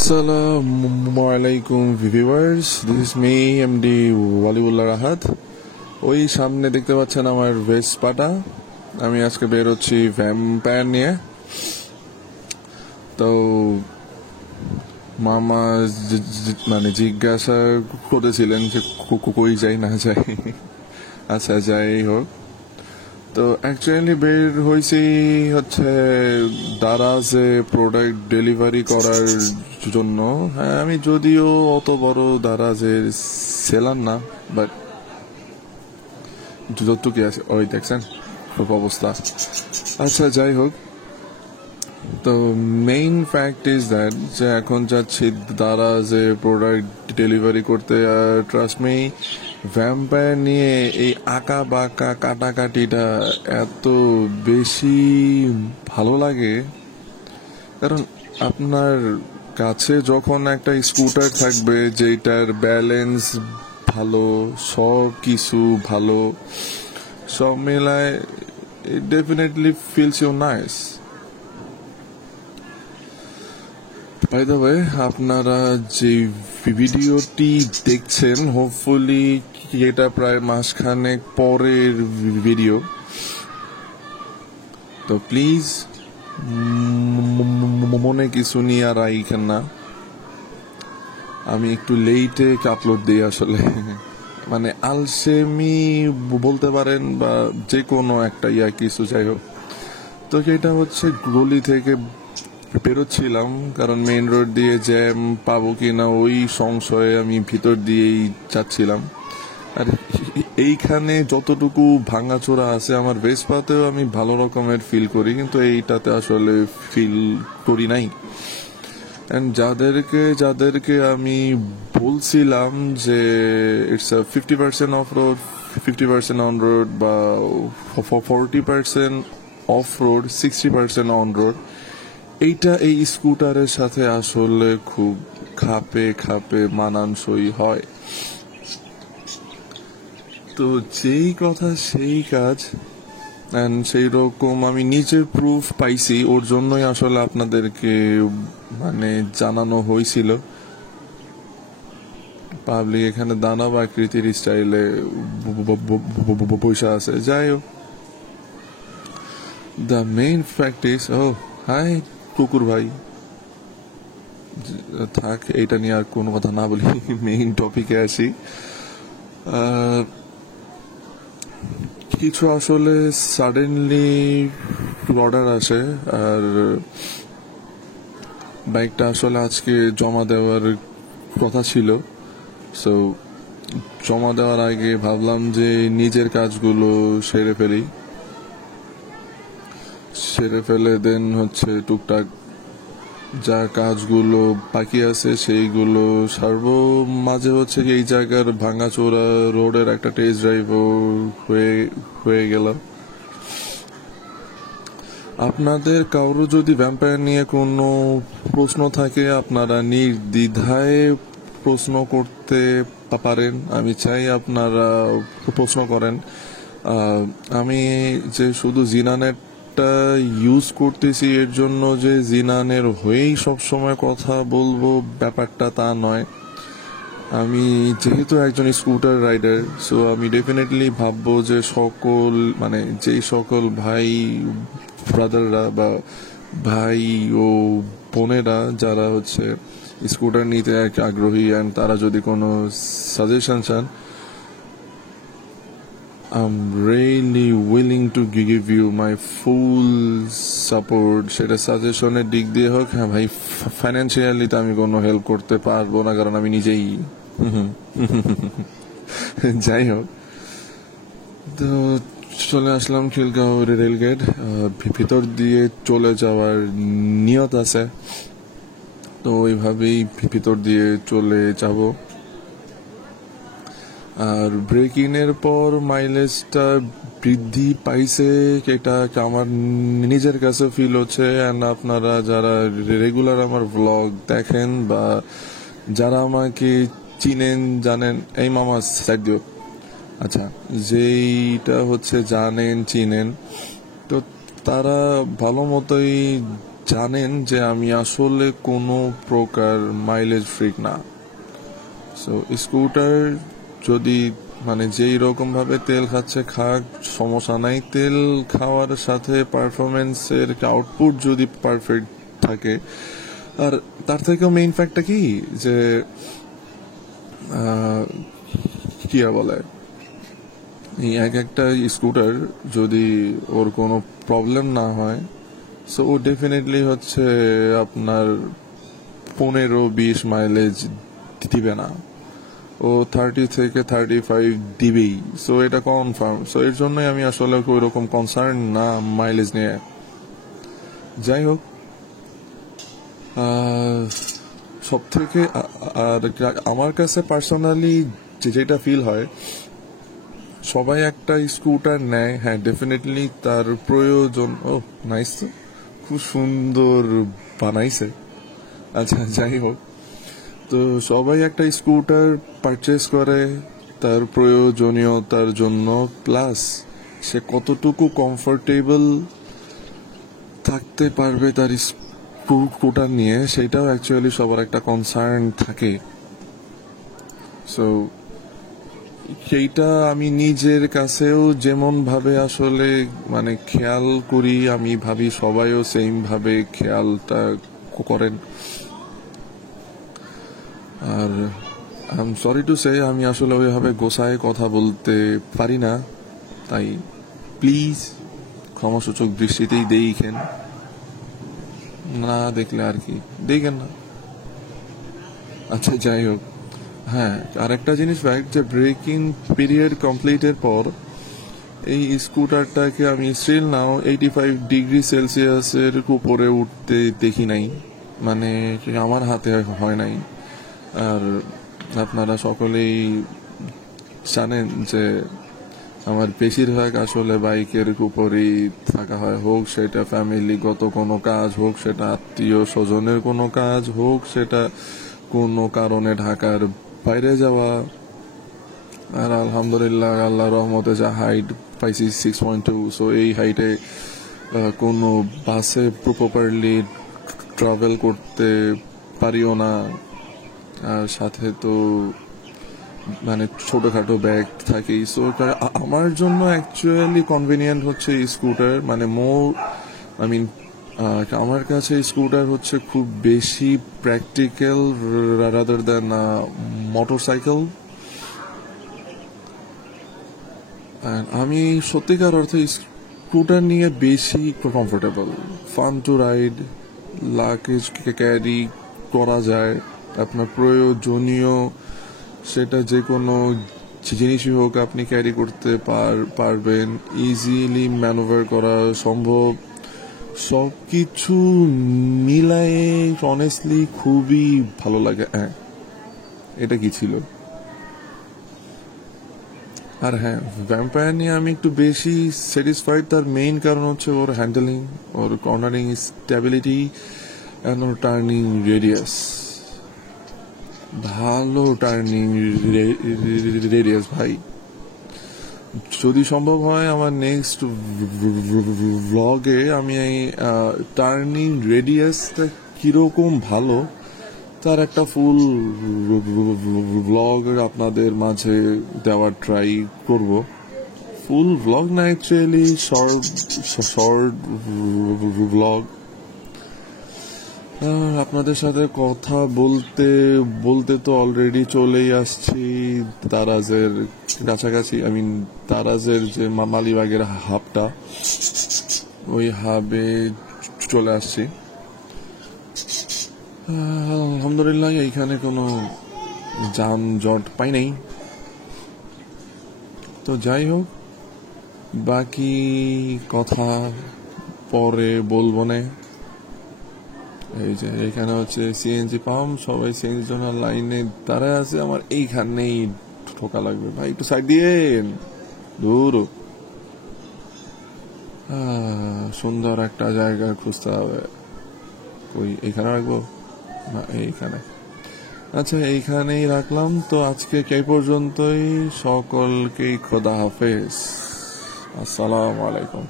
আসসালামুয়ালাইকুম viewers, this is me MD Waliullah Rahat. ওই সামনে দেখতে পাচ্ছেন আমার ভেসপাটা। আমি আজকে বের হচ্ছি ভ্যাম্পায়ার নিয়ে। তো মামা মানে জিজ্ঞাসা করেছিলেন যে কই যাই না যাই। আচ্ছা, যাই হোক, তো অ্যাকচুয়ালি বের হয়েছি হচ্ছে দারাজে প্রোডাক্ট ডেলিভারি করার জন্য। হ্যাঁ, আমি যদিও অত বড় দারাজের সেলার না, বাট যতটুকু আছে ওই দেখছেন খুব অবস্থা। আচ্ছা, যাই হোক, তো মেইন ফ্যাক্ট ইজ দ্যাট যে এখন যাচ্ছি দারাজে প্রোডাক্ট ডেলিভারি করতে। আর ট্রাস্ট মি, ভ্যাম্পায়ার নিয়ে এই আঁকা বাঁকা কাটাকাটিটা এত বেশি ভালো লাগে, কারণ আপনার কাছে যখন একটা স্কুটার থাকবে যেটার ব্যালেন্স ভালো, সব কিছু ভালো, সব মিলায় it definitely feels you nice. By the way, আপনারা যে ভিডিওটি দেখছেন, হোপফুলি এটা প্রায় মাসখানেক পরের ভিডিও। তো প্লিজ মনে কিছু নিয়ে আর রাখেন না। আমি একটু লেটে আপলোড দিই আসলে, মানে আলসেমি বলতে পারেন বা যে কোনো একটা কিছু, যাই হোক। তো এটা হচ্ছে গলি থেকে বেরোচ্ছিলাম, কারণ মেইন রোড দিয়ে জ্যাম পাবো কিনা ওই সংশয়ে আমি ভিতর দিয়েই যাচ্ছিলাম। আর এইখানে যতটুকু ভাঙাচোরা আছে আমার ভেসপাতেও আমি ভালো রকমের ফিল করি, কিন্তু এইটাতে আসলে ফিল করি নাই। অ্যান্ড যাদেরকে আমি বলছিলাম যে it's 50% of road, 50% on road, বা 40% অফ রোড, 60% অন রোড, এইটা এই স্কুটারের সাথে আসলে খুব খাপে খাপে মানানসই হয়। তো যেই কথা সেই কাজ, অ্যান্ড সেই রকম আমি নিজে প্রুফ পাইছি, ওর জন্যই আসলে আপনাদেরকে মানে জানানো হয়েছিল। পাবলিক এখানে দানব আকৃতির স্টাইলে বসে আছে। যাই হোক, দ্য মেইন ফ্যাক্ট ইজ, ও হাই কুকুর ভাই, থাক এটা নিয়ে আর কোনো কথা না বলি, মেইন টপিকে আসি। কিছু আসলে সাডেনলি অর্ডার আসে, আর বাইকটা আসলে আজকে জমা দেওয়ার কথা ছিল। সো জমা দেওয়ার আগে ভাবলাম যে নিজের কাজগুলো সেরে ফেলে দেন হচ্ছে টুকটাক যা কাজগুলো বাকি আছে সেইগুলো সারবো। মাঝে হচ্ছে এই জায়গার ভাঙাচোরা রোডের একটা টেস্ট ড্রাইভও হয়ে গেল। আপনাদের কারো যদি ভ্যাম্পায়ার নিয়ে কোনো প্রশ্ন থাকে, আপনারা নির্দ্বিধায় প্রশ্ন করতে পারেন। আমি চাই আপনারা প্রশ্ন করেন। আমি যে শুধু জিনানেরটা ইউজ করতেছি এর জন্য যে জিনানের হয়েই সবসময় কথা বলবো, ব্যাপারটা তা নয়। আমি যেহেতু একজন স্কুটার রাইডার, সো আমি ডেফিনেটলি ভাববো যে যেই সকল ভাই ব্রাদাররা বা ভাই ও বোনেরা যারা হচ্ছে স্কুটার নিতে আগ্রহী, অ্যান্ড তারা যদি কোনো সাজেশন চান, I'm really willing to give you my full support. সেটা সাজেশনের দিক দিয়ে হোক। হ্যাঁ ভাই, ফাইন্যান্সিয়ালি তো আমি কোনো হেল্প করতে পারবো না, কারণ আমি নিজেই যাই হোক, তো চলে আসলাম খিলগাঁও রেলগেট। ভিতর দিয়ে চলে যাওয়ার নিয়ত আছে, তো ওইভাবেই ভিতর দিয়ে চলে যাব। আর ব্রেক ইনের পর মাইলেজটা বৃদ্ধি পাইছে, এটা আমার নিজের কাছে ফিল হচ্ছে। অ্যান্ড আপনারা যারা রেগুলার আমার ব্লগ দেখেন বা যারা আমাকে চিনেন জানেন, এই মামা সাইড দিও, আচ্ছা, যেইটা হচ্ছে জানেন চিনেন, তো তারা ভালো মতোই জানেন যে আমি আসলে কোনো প্রকার মাইলেজ ফ্রিক না। সো স্কুটার যদি মানে যেই রকম ভাবে তেল খাচ্ছে খাক, সমস্যা নাই। তেল খাওয়ার সাথে পারফরমেন্সের আউটপুট যদি পারফেক্ট থাকে, আর তার থেকেও মেইন ফ্যাক্টটা কি যে আহ, কি আর বলে, এই এক একটা স্কুটার যদি ওর কোনো প্রবলেম না হয়, সো ও ডেফিনেটলি হচ্ছে আপনার 15-20 মাইলেজ দিবে না, ও 30 থেকে 35 দিবেই। সো এটা কনফার্ম। সো এর জন্যই আমি আসলে ওই রকম কনসার্ন না মাইলেজ নিয়ে। যাই হোক, সব থেকে আর আমার কাছে পার্সোনালি যেটা ফিল হয়, সবাই একটা স্কুটার নেয়, হ্যাঁ ডেফিনেটলি তার প্রয়োজন। ও নাইস, খুব সুন্দর বানাইছে। আচ্ছা যাই হোক, তো সবাই একটা স্কুটার পারচেস করে তার প্রয়োজনীয়তার জন্য, প্লাস সে কতটুকু কমফোর্টেবল থাকতে পারবে তার স্কুটার নিয়ে, সেটাও অ্যাকচুয়ালি সবার একটা কনসার্ন থাকে। সো সেইটা আমি নিজের কাছেও যেমন ভাবে আসলে মানে খেয়াল করি, আমি ভাবি সবাইও সেম ভাবে খেয়ালটা করেন। আর I am sorry to say, আমি আসলে ওইভাবে গোছায় কথা বলতে পারি না, তাই প্লিজ ক্ষমাসূচক দৃষ্টিতেই দেখেন। না দেখলে আর কি, দেখেন না। আচ্ছা যাই হোক, হ্যাঁ আরেকটা জিনিস ফ্যাক্ট, যে ব্রেকিং পিরিয়ড কমপ্লিটের পর এই স্কুটারটাকে আমি স্টিল নাও 85°C উপরে উঠতে দেখি নাই, মানে আমার হাতে হয় নাই। আর আপনারা সকলেই জানেন যে আমার বেশিরভাগ আসলে বাইকের উপরেই থাকা হয়, হোক সেটা ফ্যামিলিগত কোনো কাজ, হোক সেটা আত্মীয় স্বজনের কোনো কাজ, হোক সেটা কোনো কারণে ঢাকার বাইরে যাওয়া। আর আলহামদুলিল্লাহ আল্লাহর রহমতে যা হাইট পাইছি 6.2, সো এই হাইটে কোনো বাসে প্রপারলি ট্রাভেল করতে পারিও না। আর সাথে তো মানে ছোটখাটো ব্যাগ থাকেই। সো আমার জন্য অ্যাকচুয়ালি কনভিনিয়েন্ট হচ্ছে স্কুটার, মানে আই মিন আমার কাছে স্কুটার হচ্ছে খুব বেশি প্র্যাকটিক্যাল রাদার দ্যান মোটরসাইকেল। আমি সত্যিকার অর্থে স্কুটার নিয়ে বেশি comfortable, fun to ride, luggage carry করা যায়, আপনার প্রয়োজনীয় সেটা যে কোনো জিনিসই হোক আপনি ক্যারি করতে পারবেন, ইজিলি ম্যানুভার করা সম্ভব। সব কিছু মিলায়ে অনেস্টলি খুবই ভালো লাগে। হ্যাঁ, এটা কি ছিল। আর হ্যাঁ, ভ্যাম্পায়ার নিয়ে আমি একটু বেশি স্যাটিসফাইড, তার মেইন কারণ হচ্ছে ওর হ্যান্ডেলিং, ওর কর্নারিং স্টেবিলিটি অ্যান্ড ওর টার্নিং রেডিয়াস। ভালো টার্নিং রেডিয়াস ভাই। যদি সম্ভব হয় আমার নেক্সট ব্লগে আমি এই টার্নিং রেডিয়াসটা কিরকম ভালো তার একটা ফুল ব্লগ আপনাদের মাঝে দেওয়ার ট্রাই করব। ফুল ব্লগ না, অ্যাকচুয়ালি শর্ট ব্লগ। আপনাদের সাথে কথা বলতে বলতে তো অলরেডি চলেই আসছি দারাজের কাছাকাছি। আই মিন দারাজের যে মালিবাগের হাবটা, ওই হাবে চলে আসছি। আলহামদুলিল্লাহ এইখানে কোনো যানজট পাই নাই। তো যাই হোক, বাকি কথা পরে বলবো না। এই যে এখানে হচ্ছে সিএনজি পাম্প, সবাই সিএনজির জন্য লাইনে দাঁড়ায় আছে, আমার এইখানেই ঠোকা লাগবে। ভাই একটু সাইড দিয়ে দূর, সুন্দর একটা জায়গা খুঁজতে হবে। ওই এইখানে রাখবো না, এইখানে। আচ্ছা এইখানেই রাখলাম। তো আজকে এই পর্যন্তই, সকলকেই খোদা হাফেজ, আসসালামু আলাইকুম।